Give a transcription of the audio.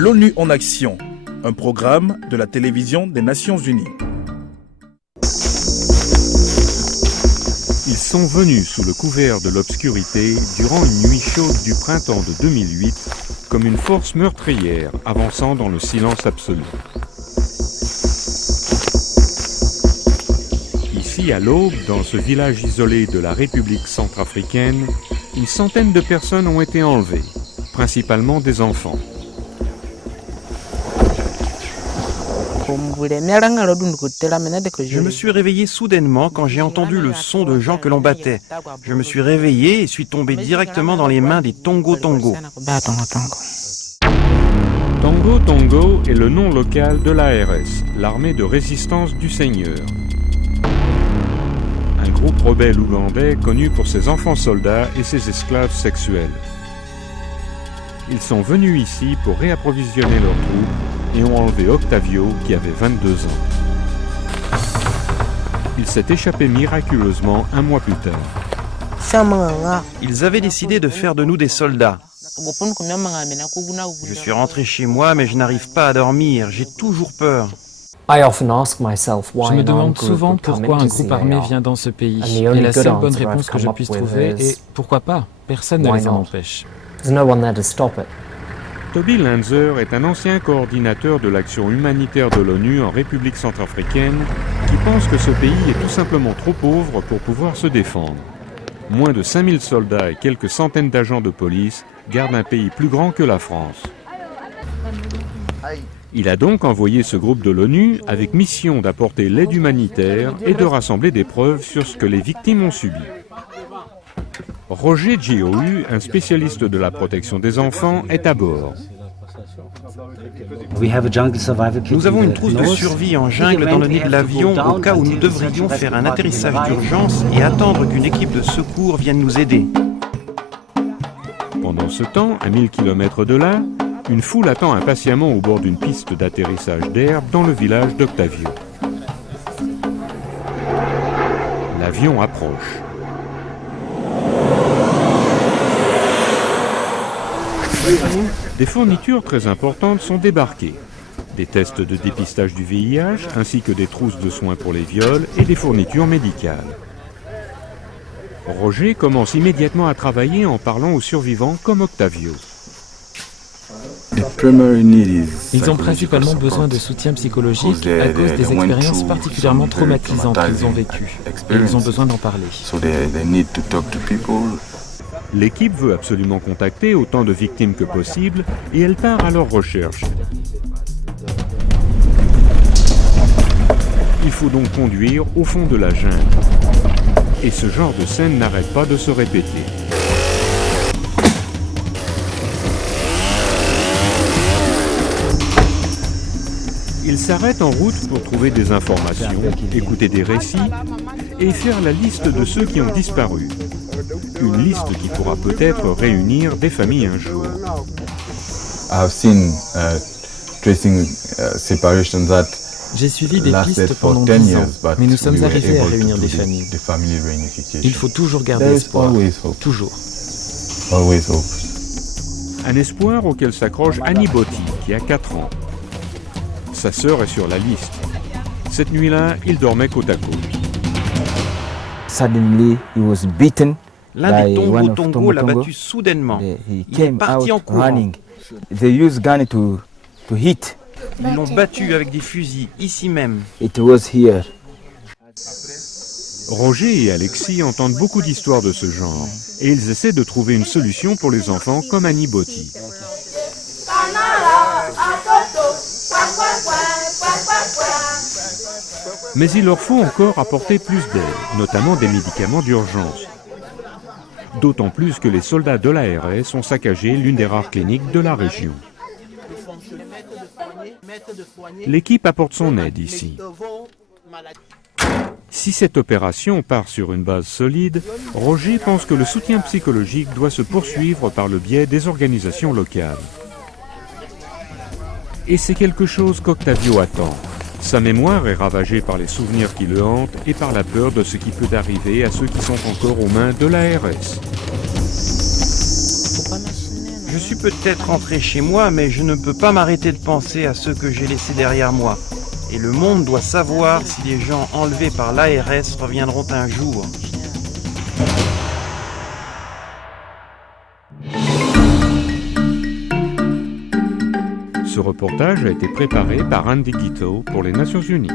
L'ONU en action, un programme de la télévision des Nations Unies. Ils sont venus sous le couvert de l'obscurité durant une nuit chaude du printemps de 2008 comme une force meurtrière avançant dans le silence absolu. Ici, à l'aube, dans ce village isolé de la République centrafricaine, une centaine de personnes ont été enlevées, principalement des enfants. Je me suis réveillé soudainement quand j'ai entendu le son de gens que l'on battait. Je me suis réveillé et suis tombé directement dans les mains des Tongo Tongo. Tongo Tongo est le nom local de l'ARS, l'armée de résistance du Seigneur. Un groupe rebelle ougandais connu pour ses enfants soldats et ses esclaves sexuels. Ils sont venus ici pour réapprovisionner leurs troupes et ont enlevé Octavio qui avait 22 ans. Il s'est échappé miraculeusement un mois plus tard. Ils avaient décidé de faire de nous des soldats. Je suis rentré chez moi mais je n'arrive pas à dormir, j'ai toujours peur. Je me demande souvent pourquoi un groupe armé vient dans ce pays. Et la seule bonne réponse que je puisse trouver est « pourquoi pas ? Personne ne les en empêche ». Toby Lanzer est un ancien coordinateur de l'action humanitaire de l'ONU en République centrafricaine qui pense que ce pays est tout simplement trop pauvre pour pouvoir se défendre. Moins de 5000 soldats et quelques centaines d'agents de police gardent un pays plus grand que la France. Il a donc envoyé ce groupe de l'ONU avec mission d'apporter l'aide humanitaire et de rassembler des preuves sur ce que les victimes ont subi. Roger Djihou, un spécialiste de la protection des enfants, est à bord. Nous avons une trousse de survie en jungle dans le nez de l'avion au cas où nous devrions faire un atterrissage d'urgence et attendre qu'une équipe de secours vienne nous aider. Pendant ce temps, à 1000 km de là, une foule attend impatiemment au bord d'une piste d'atterrissage d'herbe dans le village d'Octavio. L'avion approche. Des fournitures très importantes sont débarquées. Des tests de dépistage du VIH, ainsi que des trousses de soins pour les viols et des fournitures médicales. Roger commence immédiatement à travailler en parlant aux survivants comme Octavio. Ils ont principalement besoin de soutien psychologique à cause des expériences particulièrement traumatisantes qu'ils ont vécues. Et ils ont besoin d'en parler. L'équipe veut absolument contacter autant de victimes que possible et elle part à leur recherche. Il faut donc conduire au fond de la jungle. Et ce genre de scène n'arrête pas de se répéter. Ils s'arrêtent en route pour trouver des informations, écouter des récits et faire la liste de ceux qui ont disparu. Une liste qui pourra peut-être réunir des familles un jour. J'ai suivi des pistes pendant 10 ans, mais nous sommes arrivés à réunir des familles. Il faut toujours garder espoir. Toujours. Un espoir auquel s'accroche Annie Botti, qui a 4 ans. Sa sœur est sur la liste. Cette nuit-là, il dormait côte à côte. L'un des Tongo Tongo l'a battu soudainement. Il est parti en courant. Ils l'ont battu avec des fusils, ici même. Roger et Alexis entendent beaucoup d'histoires de ce genre, et ils essaient de trouver une solution pour les enfants comme Annie Botti. Mais il leur faut encore apporter plus d'aide, notamment des médicaments d'urgence. D'autant plus que les soldats de l'ARS ont saccagé l'une des rares cliniques de la région. L'équipe apporte son aide ici. Si cette opération part sur une base solide, Roger pense que le soutien psychologique doit se poursuivre par le biais des organisations locales. Et c'est quelque chose qu'Octavio attend. Sa mémoire est ravagée par les souvenirs qui le hantent et par la peur de ce qui peut arriver à ceux qui sont encore aux mains de l'ARS. Je suis peut-être rentré chez moi, mais je ne peux pas m'arrêter de penser à ceux que j'ai laissés derrière moi. Et le monde doit savoir si les gens enlevés par l'ARS reviendront un jour. Ce reportage a été préparé par Andy Guiteau pour les Nations Unies.